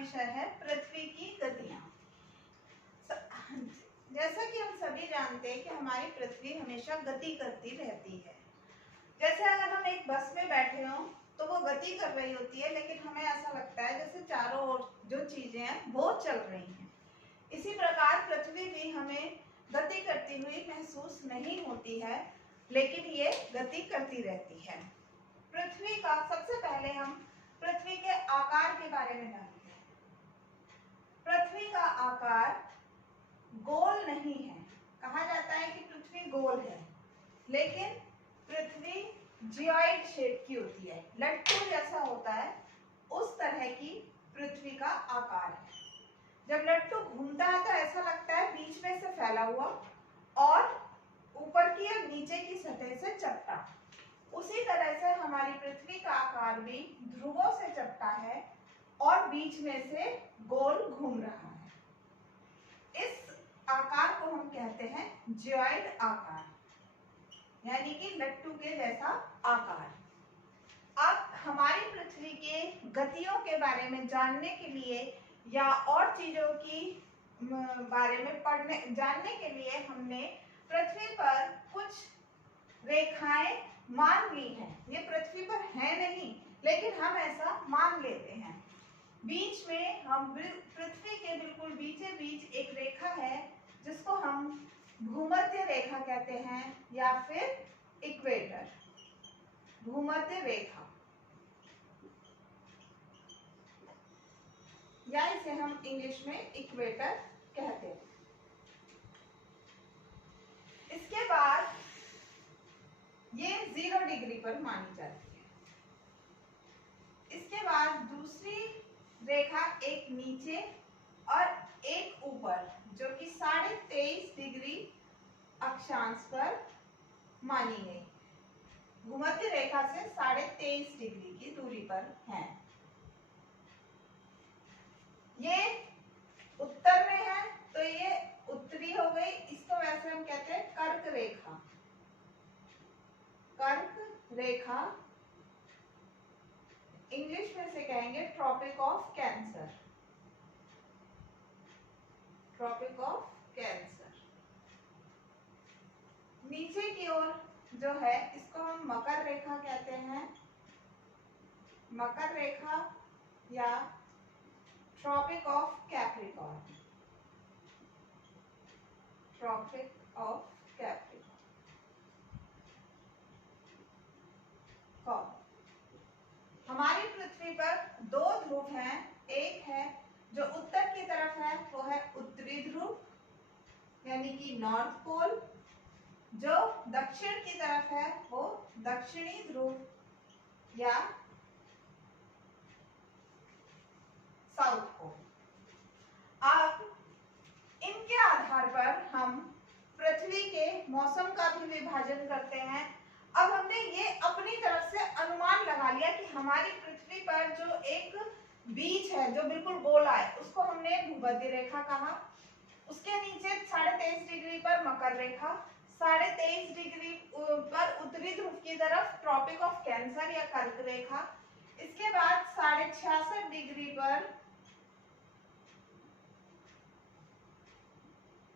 विषय है पृथ्वी की गतियां। जैसा कि हम सभी जानते हैं कि हमारी पृथ्वी हमेशा गति करती रहती है। जैसे अगर हम एक बस में बैठे हों तो वो गति कर रही होती है, लेकिन हमें ऐसा लगता है जैसे चारों ओर जो चीजें हैं वो चल रही हैं। इसी प्रकार पृथ्वी भी हमें गति करती हुई महसूस नहीं होती है, लेकिन ये गति करती रहती है। पृथ्वी का सबसे पहले हम पृथ्वी के आकार के बारे में जानते हैं। पृथ्वी का आकार गोल नहीं है। कहा जाता है कि पृथ्वी गोल है, लेकिन पृथ्वी जियोइड शेप की होती है, लट्टू जैसा होता है, उस तरह की पृथ्वी का आकार है। जब लट्टू घूमता है तो ऐसा लगता है बीच में से फैला हुआ और ऊपर की या नीचे की सतह से चपटा। उसी तरह से हमारी पृथ्वी का आकार भी ध्रुवों से चपटा है और बीच में से गोल घूम रहा है। इस आकार को हम कहते हैं जियोइड आकार, यानी कि लट्टू के जैसा आकार। अब हमारी पृथ्वी के गतियों के बारे में जानने के लिए या और चीजों की बारे में जानने के लिए हमने पृथ्वी पर कुछ रेखाएं मान ली हैं। ये पृथ्वी पर है नहीं, लेकिन हम ऐसा मान लेते हैं। बीच में हम पृथ्वी के बिल्कुल बीचे बीच एक रेखा है जिसको हम भूमध्य रेखा कहते हैं या फिर इक्वेटर, भूमध्य रेखा, या इसे हम इंग्लिश में इक्वेटर कहते हैं। इसके बाद ये 0 डिग्री पर मानी जाती है। इसके बाद दूसरी रेखा एक नीचे और एक ऊपर, जो कि 23.5 डिग्री अक्षांश पर मानी गई। भूमध्य रेखा से 23.5 डिग्री की दूरी पर है। ये उत्तर में है तो ये उत्तरी हो गई। इसको वैसे हम कहते हैं कर्क रेखा। कर्क रेखा इंग्लिश में से कहेंगे tropic of cancer, tropic of cancer. नीचे की ओर जो है इसको हम मकर रेखा कहते हैं, मकर रेखा या tropic of capricorn, tropic of capricorn. हमारी पृथ्वी पर 2 ध्रुव हैं। एक है जो उत्तर की तरफ है, वो है उत्तरी ध्रुव यानी कि नॉर्थ पोल। जो दक्षिण की तरफ है वो दक्षिणी ध्रुव या साउथ पोल। अब इनके आधार पर हम पृथ्वी के मौसम का भी विभाजन करते हैं। अब हमने ये अपनी तरफ से अनुमान लगा लिया कि हमारी पृथ्वी पर जो एक बीच है जो बिल्कुल गोला है, उसको हमने भूमध्य रेखा कहा। उसके नीचे 23.5 डिग्री पर मकर रेखा, 23.5 डिग्री पर उत्तरी ध्रुव की तरफ ट्रॉपिक ऑफ कैंसर या कर्क रेखा। इसके बाद 66.5 डिग्री पर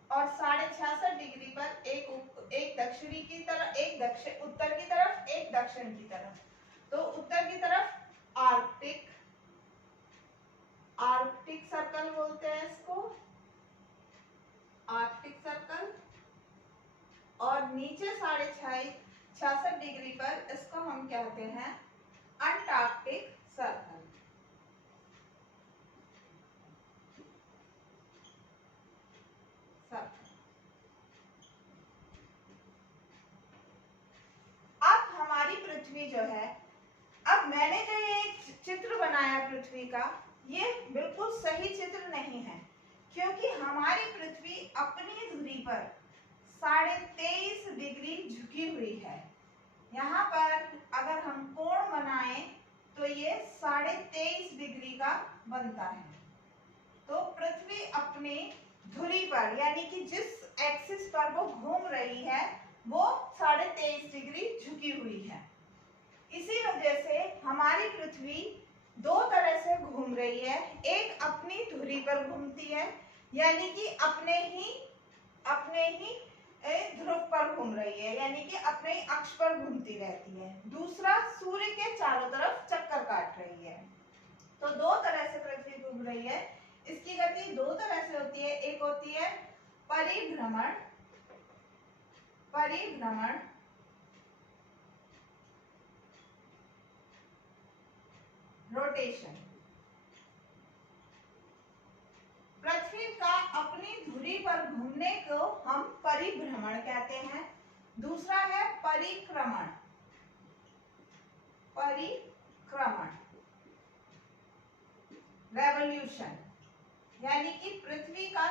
और 66.5 डिग्री पर एक दक्षिणी की तरफ, एक उत्तर की तरफ, एक दक्षिण की तरफ। तो उत्तर की तरफ आर्कटिक, आर्कटिक सर्कल बोलते हैं इसको, आर्कटिक सर्कल। और नीचे 66.5 डिग्री पर इसको हम कहते हैं अंटार्कटिक सर्कल। अब हमारी पृथ्वी जो है, अब मैंने जो ये एक चित्र बनाया पृथ्वी का, ये बिल्कुल सही चित्र नहीं है, क्योंकि हमारी पृथ्वी अपनी धुरी पर 23.5 डिग्री झुकी हुई है। यहाँ पर अगर हम कोण बनाएं तो ये 23.5 डिग्री का बनता है। तो पृथ्वी अपनी धुरी पर, यानी कि जिस एक्सिस पर वो घूम रही है, वो 23.5 डिग्री झुकी हुई है। इसी वजह से हमारी पृथ्वी दो तरह से घूम रही है। एक अपनी धुरी पर घूमती है, यानी कि अपने ही ध्रुव पर घूम रही है, यानी कि अपने अक्ष पर घूमती रहती है। दूसरा सूर्य के चारों तरफ चक्कर काट रही है। तो दो तरह से पृथ्वी घूम रही है। इसकी गति दो तरह से होती है। एक होती है परिभ्रमण, रोटेशन। पृथ्वी का अपनी धुरी पर घूमने को हम परिभ्रमण कहते हैं। दूसरा है परिक्रमण, रेवोल्यूशन, यानी कि पृथ्वी का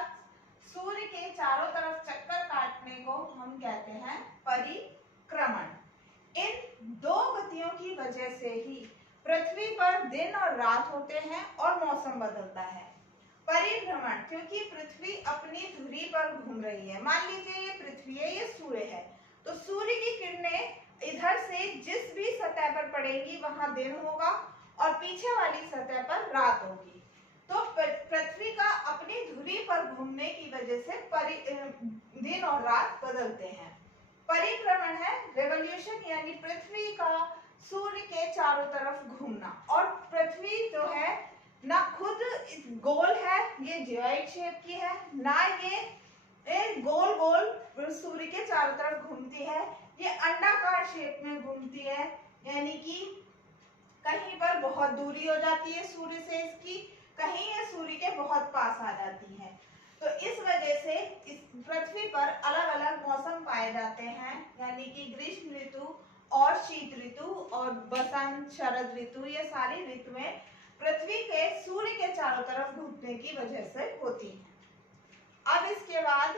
सूर्य के चारों तरफ चक्कर काटने को हम कहते हैं परिक्रमण। इन दो गतियों की वजह से ही पृथ्वी पर दिन और रात होते हैं और मौसम बदलता है। परिभ्रमण, क्योंकि पृथ्वी अपनी धुरी पर घूम रही है। मान लीजिए ये पृथ्वी है, ये सूर्य है, तो सूर्य की किरणें इधर से जिस भी सतह पर पड़ेगी वहां दिन होगा और पीछे वाली सतह पर रात होगी। तो पृथ्वी का अपनी धुरी पर घूमने की वजह से दिन और रात बदलते हैं। परिक्रमण है रेवोल्यूशन, यानी पृथ्वी का सूर्य के चारों तरफ घूमना। और पृथ्वी जो है ना खुद गोल है, ये जियोइड शेप की है, ना ये गोल गोल सूर्य के चारों तरफ घूमती है। ये अंडाकार शेप में घूमती है, यानी कि कहीं पर बहुत दूरी हो जाती है सूर्य से इसकी, कहीं ये सूर्य के बहुत पास आ जाती है। तो इस वजह से इस पृथ्वी पर अलग अलग मौसम पाए जाते हैं, यानी कि ग्रीष्म ऋतु और शीत ऋतु और बसंत, शरद ऋतु, ये सारी ऋतुएं पृथ्वी के सूर्य के चारों तरफ घूमने की वजह से होती हैं। अब इसके बाद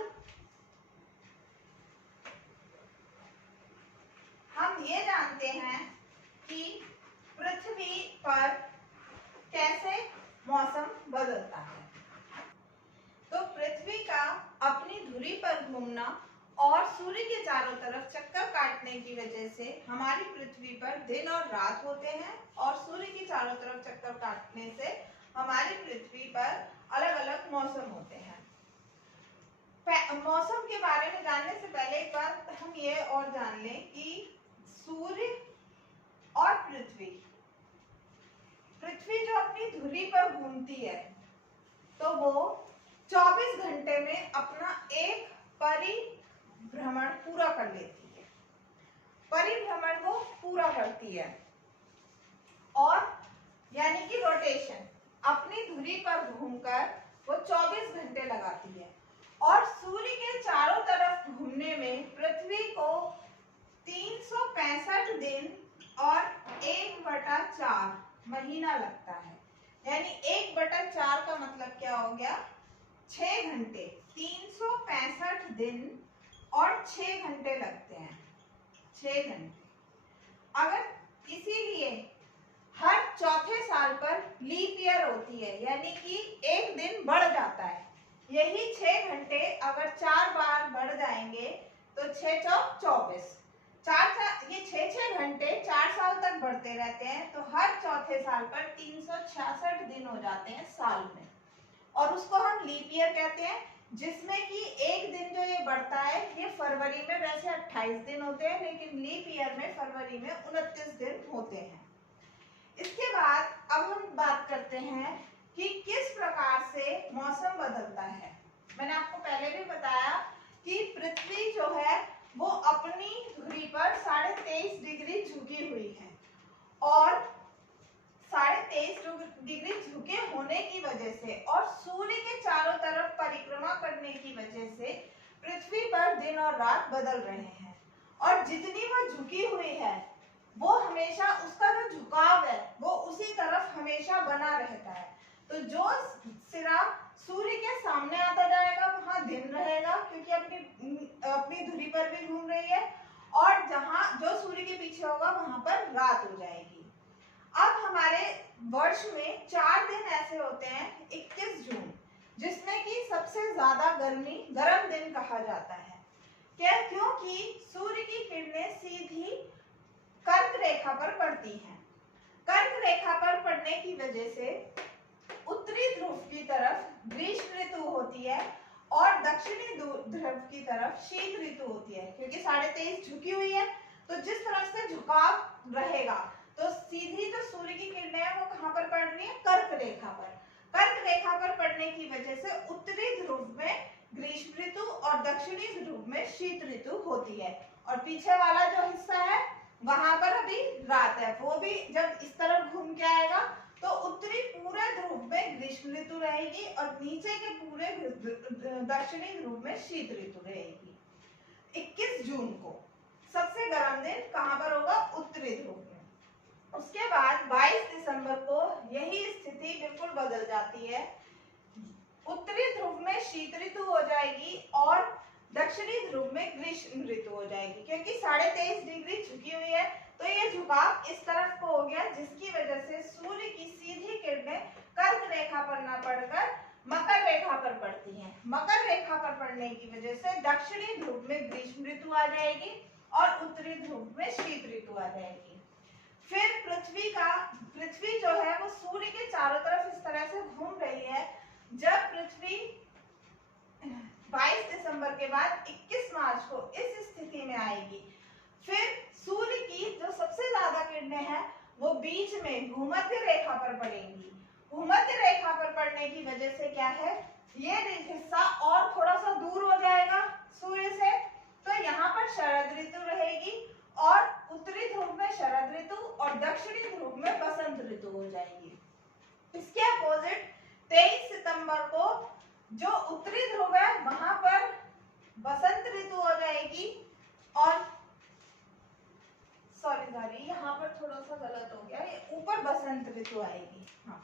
हम ये जानते हैं कि पृथ्वी पर कैसे मौसम बदलता है। तो पृथ्वी का अपनी धुरी पर घूमना और सूर्य के चारों तरफ चक्कर काटने की वजह से हमारी पृथ्वी पर दिन और रात होते हैं और सूर्य के चारों तरफ चक्कर काटने से हमारी पृथ्वी पर अलग अलग मौसम होते हैं। मौसम के बारे में जानने से पहले एक बात हम ये और जान लें कि सूर्य और पृथ्वी जो अपनी धुरी पर घूमती है तो वो 24 घंटे में अपना एक परिभ्रमण पूरा कर लेती है, परिभ्रमण को पूरा करती है। और यानी कि रोटेशन, अपनी धुरी पर घूमकर वो 24 घंटे लगाती है। और सूर्य के चारों तरफ घूमने में पृथ्वी को 365 दिन और 1/4 महीना लगता है। यानी 1/4 का मतलब क्या हो गया, 6 घंटे। 365 दिन और 6 घंटे लगते हैं, 6 घंटे। अगर इसीलिए हर चौथे साल पर लीप ईयर होती है, यानी कि एक दिन बढ़ जाता है। यही 6 घंटे अगर 4 बार बढ़ जाएंगे तो 6 चौक 24, ये 6 घंटे 4 साल तक बढ़ते रहते हैं। तो हर चौथे साल पर 366 दिन हो जाते हैं साल में, और उसको हम लीप ईयर कहते हैं। जिसमें कि एक दिन जो ये बढ़ता है, ये फरवरी में वैसे 28 दिन होते हैं, लेकिन लीप ईयर में फरवरी में 29 दिन होते हैं। इसके बाद अब हम बात करते हैं कि किस प्रकार से मौसम बदलता है। मैंने आपको पहले भी बताया कि पृथ्वी जो है वो अपनी धुरी पर 23.5 डिग्री झुकी हुई है, और 23.5 डिग्री झुके होने की वजह से और सूर्य के चारों तरफ परिक्रमा करने की वजह से पृथ्वी पर दिन और रात बदल रहे हैं। और जितनी वो झुकी हुई है वो हमेशा, उसका जो झुकाव है वो उसी तरफ हमेशा बना रहता है। तो जो सिरा सूर्य के सामने आता जाएगा वहां दिन रहेगा, क्योंकि अपनी धुरी पर भी घूम रही है, और जहां जो सूर्य के पीछे होगा वहां पर रात हो जाएगी। अब हमारे वर्ष में 4 दिन ऐसे होते हैं, 21 जून, जिसमें कि सबसे ज्यादा गर्म दिन कहा जाता है। क्या? क्योंकि सूर्य की किरणें सीधी कर्क रेखा पर पड़ती हैं। कर्क रेखा पर पड़ने की वजह से उत्तरी ध्रुव की तरफ ग्रीष्म ऋतु होती है और दक्षिणी ध्रुव की तरफ शीत ऋतु होती है। क्योंकि 23.5 झुकी हुई है तो जिस तरफ से झुकाव रहेगा तो सीधी जो सूर्य की किरणें हैं वो कहां पर पड़ रही है, कर्क रेखा पर। कर्क रेखा पर पड़ने की वजह से उत्तरी ध्रुव में ग्रीष्म ऋतु और दक्षिणी ध्रुव में शीत ऋतु होती है। और पीछे वाला जो हिस्सा है वहां पर अभी रात है, वो भी जब इस तरफ घूम के आएगा तो उत्तरी पूरे ध्रुव में ग्रीष्म ऋतु रहेगी और नीचे के पूरे दक्षिणी ध्रुव में शीत ऋतु रहेगी। 21 जून को सबसे गर्म दिन कहां पर होगा, उत्तरी ध्रुव में। उसके बाद 22 दिसंबर को यही स्थिति बिल्कुल बदल जाती है। उत्तरी ध्रुव में शीत ऋतु हो जाएगी और दक्षिणी ध्रुव में ग्रीष्म ऋतु हो जाएगी। क्योंकि 23.5 डिग्री झुकी हुई है तो ये झुकाव इस तरफ को हो गया, जिसकी वजह से सूर्य की सीधी किरणें कर्क रेखा पर न पड़कर मकर रेखा पर पड़ती हैं। मकर रेखा पर पड़ने की वजह से दक्षिणी ध्रुव में ग्रीष्म ऋतु आ जाएगी और उत्तरी ध्रुव में शीत ऋतु आ जाएगी। फिर पृथ्वी जो है वो सूर्य के चारों तरफ इस तरह से घूम रही है। जब पृथ्वी 22 दिसंबर के बाद 21 मार्च को इस स्थिति में आएगी, फिर सूर्य की जो सबसे ज्यादा किरणें हैं वो बीच में भूमध्य रेखा पर पड़ेंगी। भूमध्य रेखा पर पड़ने की वजह से क्या है, ये हिस्सा और थोड़ा सा दूर हो जाएगा सूर्य से, तो यहाँ पर शरद ऋतु रहेगी और उत्तरी ध्रुव में शरद ऋतु और दक्षिणी ध्रुव में बसंत ऋतु हो जाएगी। इसके अपोजिट 23 सितंबर को जो उत्तरी ध्रुव है वहां पर बसंत ऋतु हो जाएगी और सॉरी यहाँ पर थोड़ा सा गलत हो गया, ये ऊपर बसंत ऋतु आएगी। हाँ,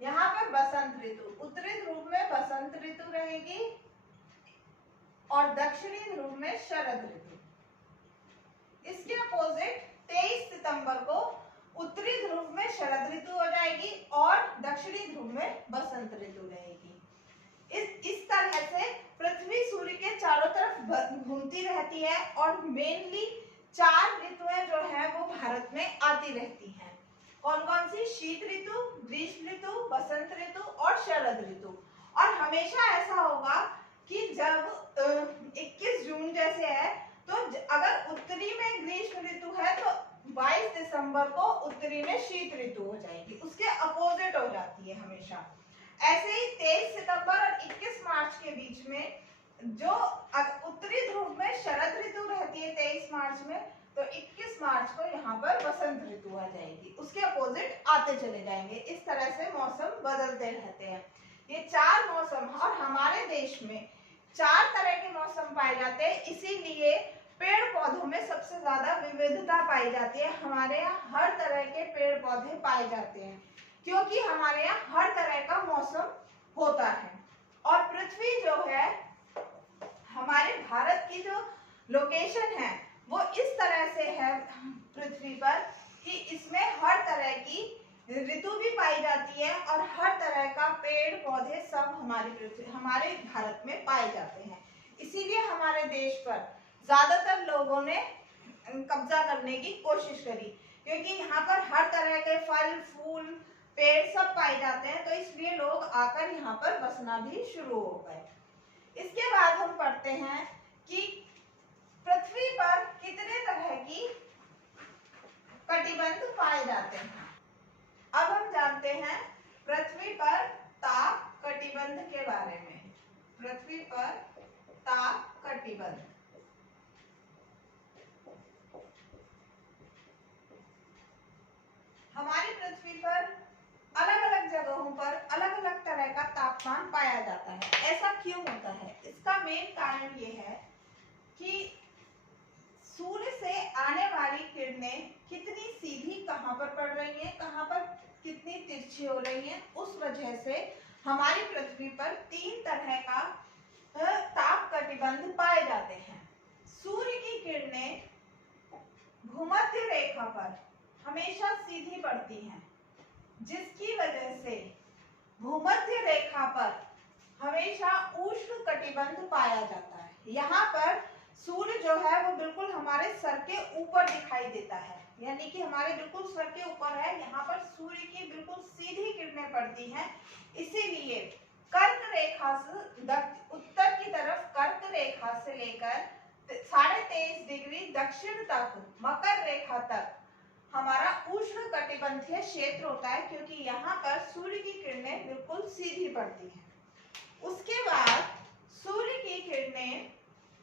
यहाँ पर बसंत ऋतु, उत्तरी ध्रुव में बसंत ऋतु रहेगी और दक्षिणी ध्रुव में शरद ऋतु। इसके अपोजिट 23 सितंबर को उत्तरी ध्रुव में शरद ऋतु हो जाएगी और दक्षिणी ध्रुव में बसंत ऋतु रहेगी। इस तरह से पृथ्वी सूर्य के चारों तरफ घूमती रहती है और मेनली 4 ऋतुएं जो है वो भारत में आती रहती हैं। कौन कौन सी, शीत ऋतु, ग्रीष्म ऋतु, बसंत ऋतु और शरद ऋतु। और हमेशा ऐसा होगा कि जब 21 जून जैसे है तो अगर उत्तरी में ग्रीष्म ऋतु है तो 22 दिसंबर को उत्तरी में शीत ऋतु हो जाएगी, उसके अपोजिट हो जाती है हमेशा। ऐसे ही 23 सितंबर और 21 मार्च के बीच में जो उत्तरी ध्रुव में शरद ऋतु रहती है 23 मार्च में, तो 21 मार्च को यहाँ पर बसंत ऋतु आ जाएगी, उसके अपोजिट आते चले जाएंगे। इस तरह से मौसम बदलते रहते हैं। ये 4 मौसम, और हमारे देश में 4 तरह के मौसम पाए जाते हैं, इसीलिए पेड़ पौधों में सबसे ज्यादा विविधता पाई जाती है। हमारे यहाँ हर तरह के पेड़ पौधे पाए जाते हैं क्योंकि हमारे यहाँ हर तरह का मौसम होता है। और पृथ्वी जो है, हमारे भारत की जो लोकेशन है वो इस तरह से है पृथ्वी पर कि इसमें हर तरह की ऋतु भी पाई जाती है और हर तरह का पेड़ पौधे सब हमारे भारत में पाए जाते हैं। इसीलिए हमारे देश पर ज्यादातर लोगों ने कब्जा करने की कोशिश करी, क्योंकि यहाँ पर हर तरह के फल फूल पेड़ सब पाए जाते हैं, तो इसलिए लोग आकर यहाँ पर बसना भी शुरू हो गए। इसके बाद हम पढ़ते हैं कि पृथ्वी पर कितने तरह की कटिबंध पाए जाते हैं। अब हम जानते हैं पृथ्वी पर ताप कटिबंध के बारे में। पृथ्वी पर ताप कटिबंध, हमारी पृथ्वी पर अलग अलग जगहों पर अलग अलग तरह का तापमान पाया जाता है। ऐसा क्यों होता है? इसका मेन कारण ये है कि सूर्य से आने वाली किरणें कितनी सीधी कहां पर पड़ रही हैं, कहां पर कितनी तिरछी हो रही हैं, उस वजह से हमारी पृथ्वी पर 3 तरह का ताप कटिबंध पाए जाते हैं। सूर्य की किरणें भूमध्य रेखा पर हमेशा सीधी पड़ती हैं, जिसकी वजह से भूमध्य रेखा पर हमेशा उष्ण कटिबंध पाया जाता है। यहाँ पर सूर्य जो है वो बिल्कुल हमारे सर के ऊपर दिखाई देता है, यानी कि हमारे बिल्कुल सर के ऊपर है, यहाँ पर सूर्य की बिल्कुल सीधी किरणें पड़ती हैं, इसीलिए कर्क रेखा से उत्तर की तरफ कर्क रेखा से लेकर 23.5 डिग्री दक्षिण तक मकर रेखा तक हमारा उष्ण कटिबंधीय क्षेत्र होता है, क्योंकि यहाँ पर सूर्य की किरणें बिल्कुल सीधी पड़ती हैं। उसके बाद सूर्य की किरणें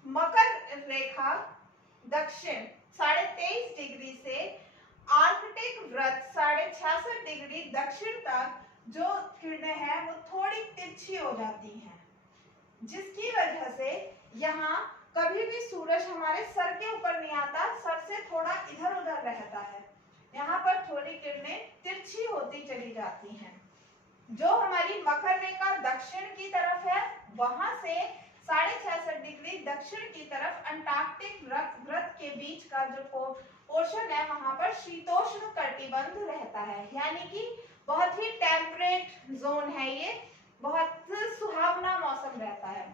मकर रेखा दक्षिण 23.5 डिग्री से आर्कटिक वृत्त 66.5 डिग्री दक्षिण तक जो किरणें हैं वो थोड़ी तिरछी हो जाती हैं, जिसकी वजह से यहाँ कभी भी सूरज हमारे सर के ऊपर नहीं आता, सर से थोड़ा इधर उधर रहता है, यहाँ पर थोड़ी किरणें तिरछी होती चली जाती हैं। जो हमारी मकर रेखा दक्षिण की तरफ है वहां से 66.5 डिग्री दक्षिण की तरफ अंटार्कटिक वृत्त के बीच का जो पोर्शन है वहां पर शीतोष्ण कटिबंध रहता है, यानी कि बहुत ही टेम्परेट जोन है, ये बहुत सुहावना मौसम रहता है।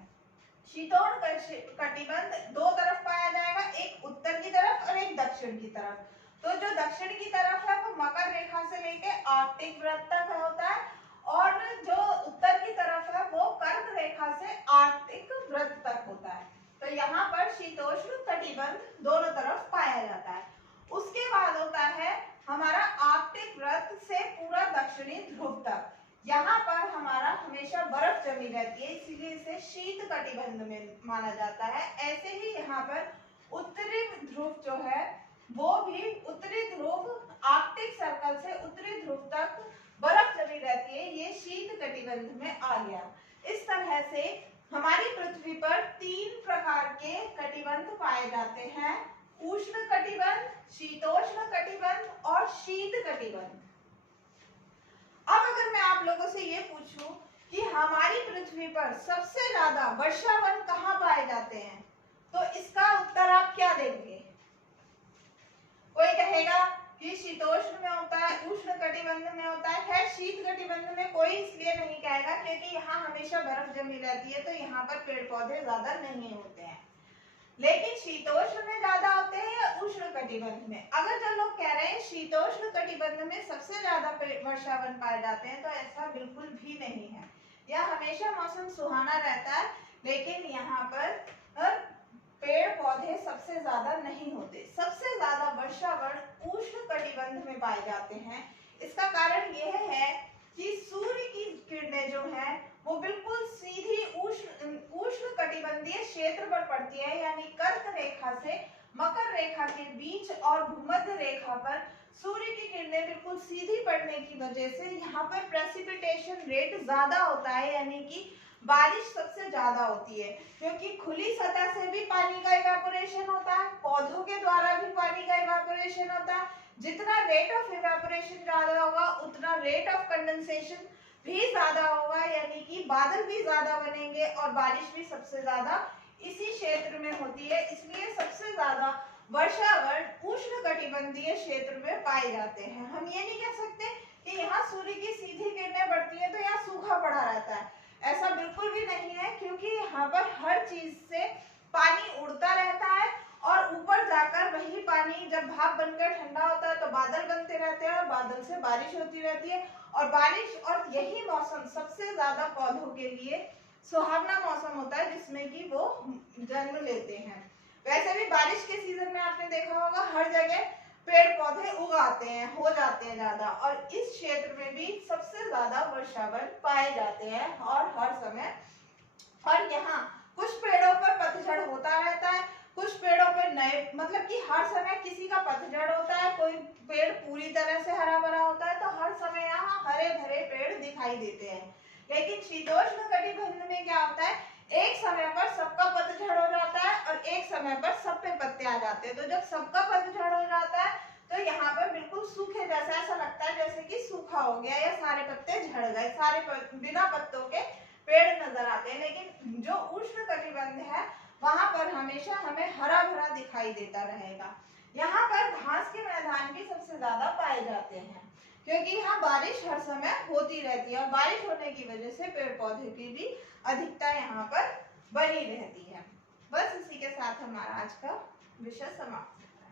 शीतोष्ण कटिबंध दो तरफ पाया जाएगा, एक उत्तर की तरफ और एक दक्षिण की तरफ। तो जो दक्षिण की तरफ है वो मकर रेखा से लेके आर्कटिक वृत्त तक होता है, और जो उत्तर की तरफ है वो कर्क रेखा से आर्कटिक वृत्त तक होता है। तो यहाँ पर शीतोष्ण कटिबंध दोनों तरफ पाया जाता है। उसके बाद होता है हमारा आर्कटिक वृत्त से पूरा दक्षिणी ध्रुव तक, यहाँ पर हमारा हमेशा बर्फ जमी रहती है, इसीलिए इसे शीत कटिबंध में माना जाता है। ऐसे ही यहाँ पर उत्तरी ध्रुव जो है वो भी उत्तरी ध्रुव आर्कटिक सर्कल से उत्तरी ध्रुव तक बर्फ जमी रहती है, ये शीत कटिबंध में आ गया। इस तरह से हमारी पृथ्वी पर 3 प्रकार के कटिबंध पाए जाते हैं, उष्ण कटिबंध, शीतोष्ण कटिबंध और शीत कटिबंध। अब अगर मैं आप लोगों से ये पूछूं कि हमारी पृथ्वी पर सबसे ज्यादा वर्षावन कहाँ पाए जाते हैं, तो इसका उत्तर आप क्या देंगे? कोई कहेगा कि शीतोष्ण में होता है, उष्ण कटिबंध में होता है। खैर शीत कटिबंध में कोई इसलिए नहीं कहेगा क्योंकि यहाँ हमेशा बर्फ जमी रहती है, तो यहाँ पर पेड़ पौधे ज्यादा नहीं होते हैं। लेकिन शीतोष्ण में ज्यादा होते हैं या उष्ण कटिबंध में? अगर जो लोग कह रहे हैं शीतोष्ण कटिबंध में सबसे ज्यादा वर्षावन पाए जाते हैं, तो ऐसा बिल्कुल भी नहीं है। यह हमेशा मौसम सुहाना रहता है, लेकिन यहाँ पर पेड़ पौधे सबसे ज्यादा नहीं होते। सबसे ज्यादा वर्षावन उष्ण कटिबंध में पाए जाते हैं। इसका कारण यह है कि सूर्य की किरणें जो हैं वो बिल्कुल सीधी उष्ण कटिबंधीय क्षेत्र पर पड़ती है, यानी कर्क रेखा से मकर रेखा के बीच और भूमध्य रेखा पर सूर्य की किरणें बिल्कुल सीधी पड़ने की वजह से यहाँ पर प्रेसिपिटेशन रेट ज्यादा होता है, यानी कि बारिश सबसे ज्यादा होती है, क्योंकि खुली सतह से भी पानी का इवेपोरेशन होता है, पौधों के द्वारा भी पानी का इवेपोरेशन होता है। जितना रेट ऑफ इवेपोरेशन ज्यादा होगा उतना रेट ऑफ कंडेंसेशन भी ज्यादा होगा, यानी कि बादल भी ज्यादा बनेंगे और बारिश भी सबसे ज्यादा इसी क्षेत्र में होती है। इसलिए सबसे ज्यादा वर्षावन उष्ण कटिबंधीय क्षेत्र में पाए जाते हैं। हम ये नहीं कह सकते कि यहाँ सूर्य की सीधी किरणें पड़ती है तो यहाँ सूखा पड़ा रहता है, ऐसा बिल्कुल भी नहीं है, क्योंकि यहाँ पर हर चीज से पानी उड़ता रहता है और ऊपर जाकर वही पानी जब भाप बनकर ठंडा होता है तो बादल बनते रहते हैं और बादल से बारिश होती रहती है, और बारिश और यही मौसम सबसे ज्यादा पौधों के लिए सुहावना मौसम होता है, जिसमें कि वो जन्म लेते हैं। वैसे भी बारिश के सीजन में आपने देखा होगा हर जगह पेड़ पौधे उगाते हैं, हो जाते हैं ज्यादा, और इस क्षेत्र में भी सबसे ज्यादा वर्षावन पाए जाते हैं और हर समय। और यहाँ कुछ पेड़ों पर पतझड़ होता रहता है, कुछ पेड़ों पर नए मतलब कि हर समय किसी का पतझड़ होता है, कोई पेड़ पूरी तरह से हरा भरा होता है, तो हर समय यहाँ हरे भरे पेड़ दिखाई देते हैं। लेकिन शीतोष्ण कटिबंध में क्या होता है, एक समय पर सबका पतझड़ हो जाता है और एक समय पर सब पे पत्ते आ जाते हैं। तो जब सबका पतझड़ हो जाता है तो यहाँ पर बिल्कुल सूखे जैसा ऐसा लगता है जैसे कि सूखा हो गया या सारे पत्ते झड़ गए, सारे बिना पत्तों के पेड़ नजर आते हैं। लेकिन जो उष्ण कटिबंध है वहां पर हमेशा हमें हरा भरा दिखाई देता रहेगा। यहाँ पर घास के मैदान भी सबसे ज्यादा पाए जाते हैं, क्योंकि यहाँ बारिश हर समय होती रहती है और बारिश होने की वजह से पेड़ पौधे की भी अधिकता यहाँ पर बनी रहती है। बस इसी के साथ हमारा आज का विषय समाप्त।